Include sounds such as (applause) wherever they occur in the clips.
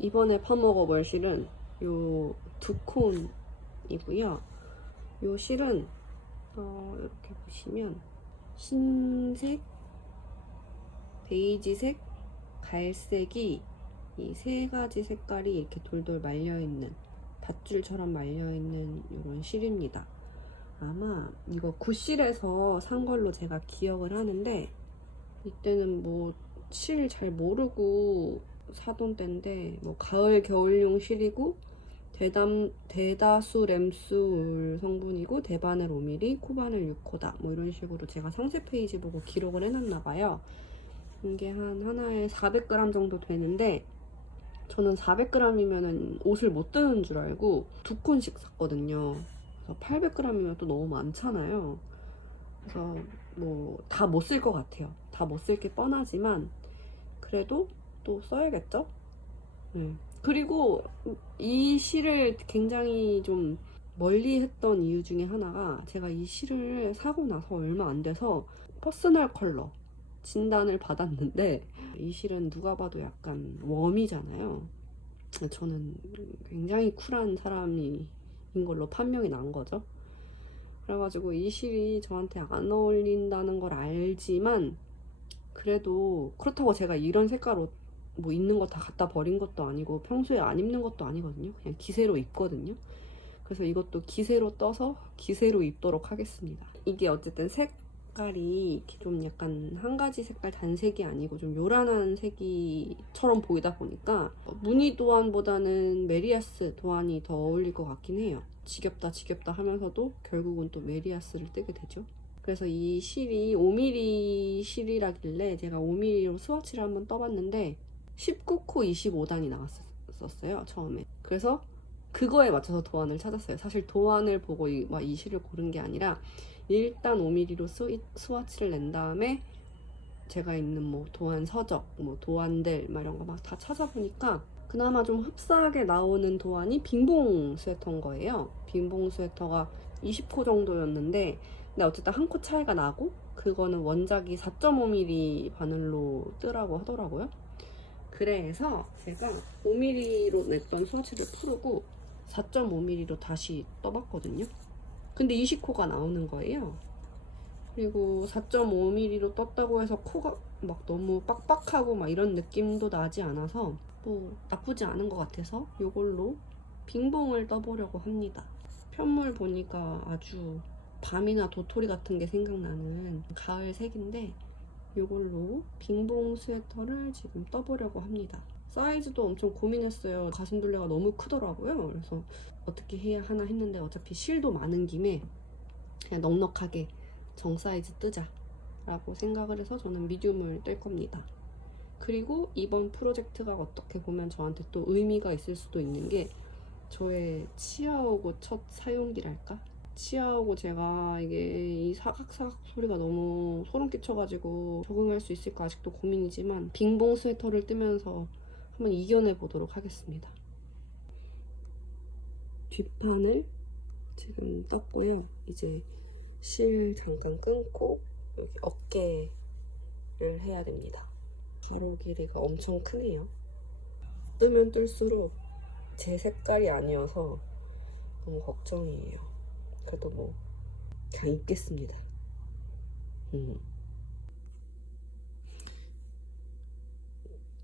이번에 파먹어 볼 실은 요 두 콘이고요. 요 실은 어, 이렇게 보시면 흰색, 베이지색, 갈색이 이 세 가지 색깔이 이렇게 돌돌 말려 있는 밧줄처럼 말려 있는 이런 실입니다. 아마 이거 구실에서 산 걸로 제가 기억을 하는데 이때는 뭐 실 잘 모르고 사돈 때인데 뭐 가을 겨울용 실이고 대담, 대다수 램수울 성분이고 대바늘 5mm, 코바늘 6호다 뭐 이런 식으로 제가 상세 페이지 보고 기록을 해놨나 봐요. 이게 한 하나에 400g 정도 되는데 저는 400g이면 옷을 못 드는 줄 알고 두 콘씩 샀거든요. 그래서 800g이면 또 너무 많잖아요. 그래서 뭐 다 못 쓸 것 같아요. 다 못 쓸 게 뻔하지만 그래도 또 써야겠죠? 네. 그리고 이 시를 굉장히 좀 멀리 했던 이유 중에 하나가 제가 이 시를 사고 나서 얼마 안 돼서 퍼스널 컬러 진단을 받았는데 이 실은 누가 봐도 약간 웜이잖아요. 저는 굉장히 쿨한 사람인 걸로 판명이 난 거죠. 그래가지고 이 실이 저한테 안 어울린다는 걸 알지만 그래도 그렇다고 제가 이런 색깔 옷 뭐 있는 거 다 갖다 버린 것도 아니고 평소에 안 입는 것도 아니거든요. 그냥 기세로 입거든요. 그래서 이것도 기세로 떠서 기세로 입도록 하겠습니다. 이게 어쨌든 색깔이 이렇게 좀 약간 한 가지 색깔 단색이 아니고 좀 요란한 색이처럼 보이다 보니까 무늬 도안보다는 메리아스 도안이 더 어울릴 것 같긴 해요. 지겹다 지겹다 하면서도 결국은 또 메리아스를 뜨게 되죠. 그래서 이 실이 5mm 실이라길래 제가 5mm로 스와치를 한번 떠봤는데 19코 25단이 나왔었어요 처음에. 그래서 그거에 맞춰서 도안을 찾았어요. 사실 도안을 보고 이, 막이 실을 고른 게 아니라 일단 5mm로 스, 스와치를 낸 다음에 제가 있는 뭐 도안 서적, 뭐 도안들 막 이런 거 막 다 찾아보니까 그나마 좀 흡사하게 나오는 도안이 빙봉 스웨터인 거예요. 빙봉 스웨터가 20코 정도였는데 근데 어쨌든 한 코 차이가 나고 그거는 원작이 4.5mm 바늘로 뜨라고 하더라고요 그래서 제가 5mm로 냈던 스와치를 풀고 4.5mm로 다시 떠봤거든요. 근데 20코가 나오는 거예요. 그리고 4.5mm로 떴다고 해서 코가 막 너무 빡빡하고 막 이런 느낌도 나지 않아서 뭐 나쁘지 않은 것 같아서 이걸로 빙봉을 떠보려고 합니다. 편물 보니까 아주 밤이나 도토리 같은 게 생각나는 가을 색인데 이걸로 빙봉 스웨터를 지금 떠보려고 합니다. 사이즈도 엄청 고민했어요. 가슴둘레가 너무 크더라고요. 그래서 어떻게 해야 하나 했는데 어차피 실도 많은 김에 그냥 넉넉하게 정 사이즈 뜨자 라고 생각을 해서 저는 미디움을 뗄 겁니다. 그리고 이번 프로젝트가 어떻게 보면 저한테 또 의미가 있을 수도 있는 게 저의 치아오고 첫 사용기랄까? 치아오고 제가 이게 이 사각사각 소리가 너무 소름 끼쳐가지고 적응할 수 있을까 아직도 고민이지만 빙봉 스웨터를 뜨면서 한번 이겨내 보도록 하겠습니다. 뒷판을 지금 떴고요. 이제 실 잠깐 끊고 여기 어깨를 해야 됩니다. 가로 길이가 엄청 크네요. 뜨면 뜰수록 제 색깔이 아니어서 너무 걱정이에요. 그래도 뭐 그냥 입겠습니다. 음.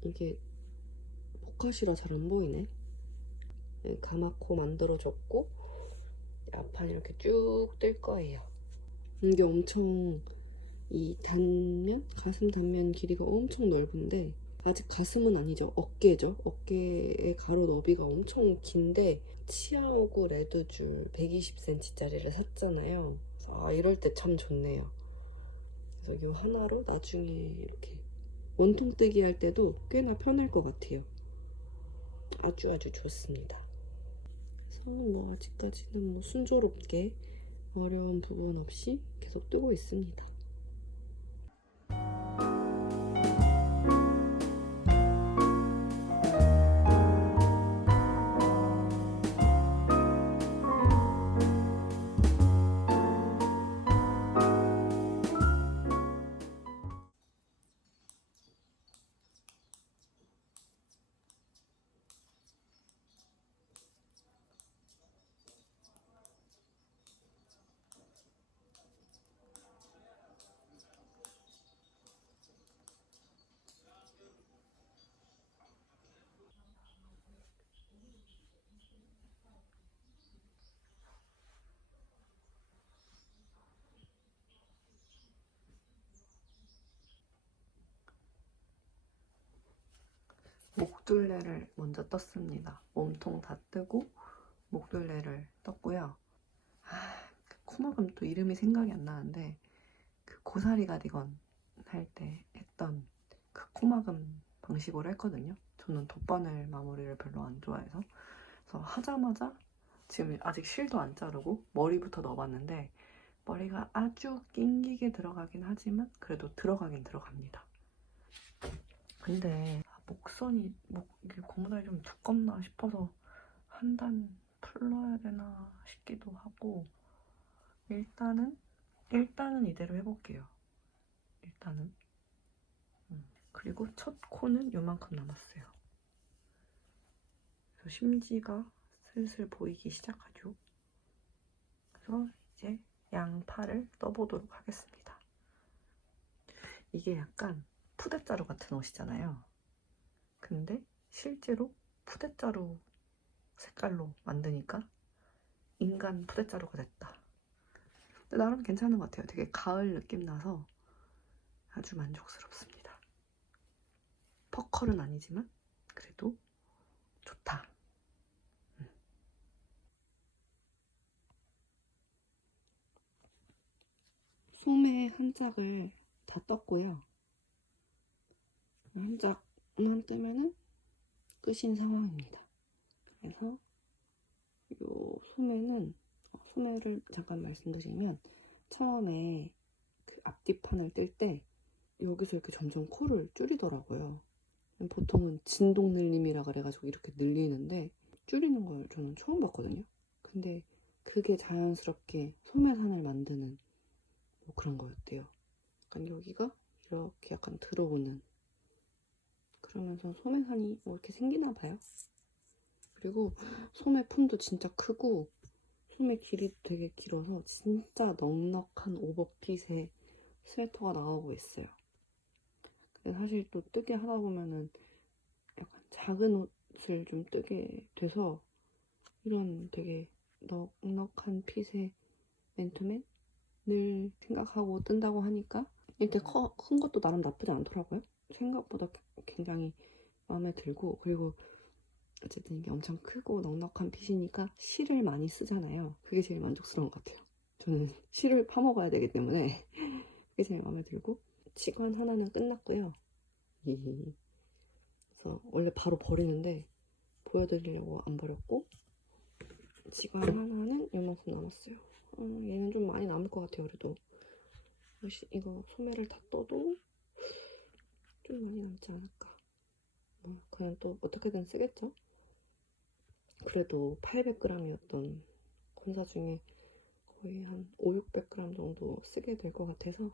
이게 포카시라 잘 안 보이네. 네, 가마코 만들어줬고 앞판 이렇게 쭉 뜰 거예요. 이게 엄청 이 단면, 가슴 단면 길이가 엄청 넓은데 아직 가슴은 아니죠. 어깨죠. 어깨의 가로 너비가 엄청 긴데 치아오고 레드줄 120cm짜리를 샀잖아요. 아 이럴 때 참 좋네요. 그래서 이 하나로 나중에 이렇게 원통 뜨기 할 때도 꽤나 편할 것 같아요. 아주 아주 좋습니다. 그래서 뭐 아직까지는 뭐 순조롭게 어려운 부분 없이 계속 뜨고 있습니다. 목둘레를 먼저 떴습니다. 몸통 다 뜨고 목둘레를 떴고요. 아, 그 코막음 또 이름이 생각이 안 나는데 그 고사리 가디건 할 때 했던 그 코막음 방식으로 했거든요. 저는 돗바늘 마무리를 별로 안 좋아해서 그래서 하자마자 지금 아직 실도 안 자르고 머리부터 넣어봤는데 머리가 아주 낑기게 들어가긴 하지만 그래도 들어가긴 들어갑니다. 근데 아, 목선이 목 이게 고무다리 좀 두껍나 싶어서 한 단 풀러야 되나 싶기도 하고 일단은 일단은 이대로 해볼게요. 일단은 음, 그리고 첫 코는 요만큼 남았어요. 그래서 심지가 슬슬 보이기 시작하죠. 그래서 이제 양팔을 떠보도록 하겠습니다. 이게 약간 푸대자루 같은 옷이잖아요. 근데 실제로 푸대자루 색깔로 만드니까 인간 푸대자루가 됐다. 근데 나름 괜찮은 것 같아요. 되게 가을 느낌 나서 아주 만족스럽습니다. 퍼컬은 아니지만 그래도 좋다. 음. 소매 한 짝을 다 떴고요. 한 짝 만 뜨면은 끝인 상황입니다. 그래서 요 소매는 어, 소매를 잠깐 말씀드리면 처음에 그 앞뒤판을 뜰때 여기서 이렇게 점점 코를 줄이더라고요. 보통은 진동 늘림이라 그래가지고 이렇게 늘리는데 줄이는 걸 저는 처음 봤거든요. 근데 그게 자연스럽게 소매산을 만드는 뭐 그런 거였대요. 약간 여기가 이렇게 약간 들어오는 그러면서 소매산이 뭐 이렇게 생기나 봐요. 그리고 소매 품도 진짜 크고 소매 길이도 되게 길어서 진짜 넉넉한 오버핏의 스웨터가 나오고 있어요. 근데 사실 또 뜨게 하다 보면은 약간 작은 옷을 좀 뜨게 돼서 이런 되게 넉넉한 핏의 맨투맨을 생각하고 뜬다고 하니까 이렇게 커, 큰 것도 나름 나쁘지 않더라고요. 생각보다 굉장히 마음에 들고 그리고 어쨌든 이게 엄청 크고 넉넉한 핏이니까 실을 많이 쓰잖아요. 그게 제일 만족스러운 것 같아요. 저는 (laughs) 실을 파먹어야 되기 때문에 (laughs) 그게 제일 마음에 들고 치관 하나는 끝났고요. 그래서 원래 바로 버리는데 보여드리려고 안 버렸고 치관 하나는 이만큼 남았어요. 어, 얘는 좀 많이 남을 것 같아요. 그래도 이거 소매를 다 떠도 좀 많이 남지 않을까. 뭐 그냥 또 어떻게든 쓰겠죠. 그래도 800g이었던 건사 중에 거의 한 5, 600g 정도 쓰게 될 것 같아서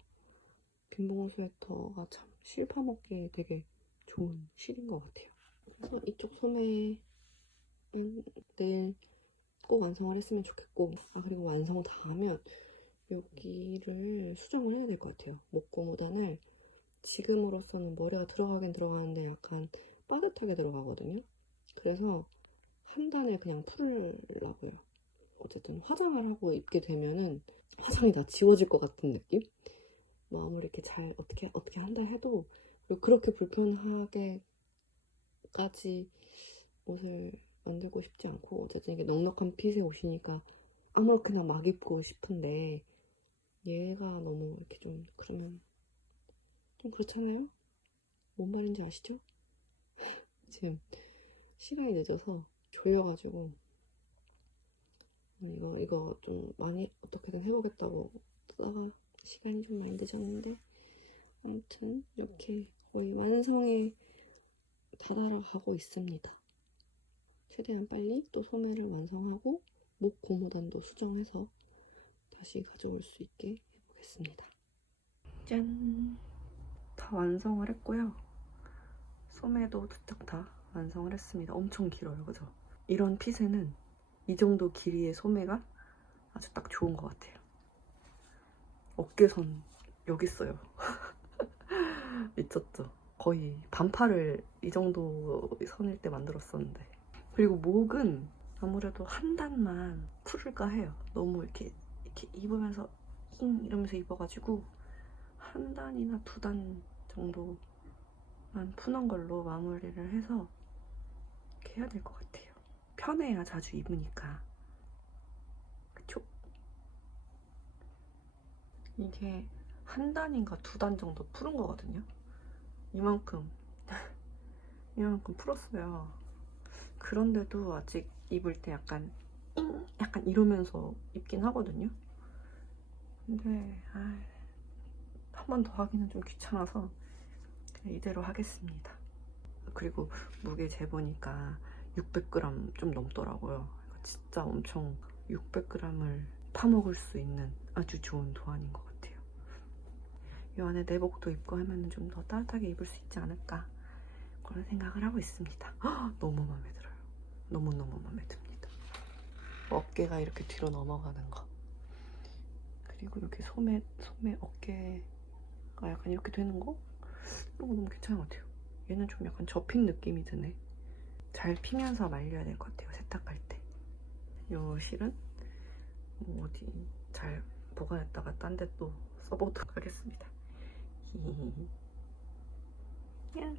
빈봉 스웨터가 참 실 파먹기에 되게 좋은 실인 것 같아요. 그래서 이쪽 소매는 내일 꼭 완성을 했으면 좋겠고 아 그리고 완성 다 하면 여기를 수정을 해야 될 것 같아요. 목고무단을 지금으로서는 머리가 들어가긴 들어가는데 약간 빠듯하게 들어가거든요. 그래서 한 단을 그냥 풀라고요. 어쨌든 화장을 하고 입게 되면은 화장이 다 지워질 것 같은 느낌? 뭐 아무리 이렇게 잘 어떻게 어떻게 한다 해도 그렇게 불편하게까지 옷을 만들고 싶지 않고 어쨌든 이게 넉넉한 핏의 옷이니까 아무렇게나 막 입고 싶은데 얘가 너무 이렇게 좀 그러면 좀 그렇잖아요? 뭔 말인지 아시죠? (laughs) 지금 시간이 늦어서 졸려가지고 이거 이거 좀 많이 어떻게든 해보겠다고 쓰다가 시간이 좀 많이 늦었는데 아무튼 이렇게 거의 완성에 다다라 가고 있습니다. 최대한 빨리 또 소매를 완성하고 목 고무단도 수정해서 다시 가져올 수 있게 해보겠습니다. 짠! 다 완성을 했고요. 소매도 두쪽 다 완성을 했습니다. 엄청 길어요, 그죠? 이런 핏에는 이 정도 길이의 소매가 아주 딱 좋은 것 같아요. 어깨선 여기 있어요. (laughs) 미쳤죠? 거의 반팔을 이 정도 선일 때 만들었었는데 그리고 목은 아무래도 한 단만 풀을까 해요. 너무 이렇게 이렇게 입으면서 잉 이러면서 입어가지고 한 단이나 두 단 정도 푸는 걸로 마무리를 해서 이렇게 해야 될 것 같아요. 편해야 자주 입으니까. 그쵸? 이게 한 단인가 두 단 정도 풀은 거거든요. 이만큼. (laughs) 이만큼 풀었어요. 그런데도 아직 입을 때 약간 잉! 약간 이러면서 입긴 하거든요. 근데 한 번 더 하기는 좀 귀찮아서 그냥 이대로 하겠습니다. 그리고 무게 재보니까 600g 좀 넘더라고요. 진짜 엄청 600g을 파먹을 수 있는 아주 좋은 도안인 것 같아요. 이 안에 내복도 입고 하면 좀 더 따뜻하게 입을 수 있지 않을까 그런 생각을 하고 있습니다. 헉, 너무 마음에 들어요. 너무너무 마음에 듭니다. 어깨가 이렇게 뒤로 넘어가는 거. 그리고 이렇게 소매, 소매 어깨 가 약간 이렇게 되는 거? 이런 거 너무 괜찮은 것 같아요. 얘는 좀 약간 접힌 느낌이 드네. 잘 피면서 말려야 될 것 같아요. 세탁할 때. 요 실은 뭐 어디 잘 보관했다가 딴 데 또 써보도록 하겠습니다. 히히히. 야.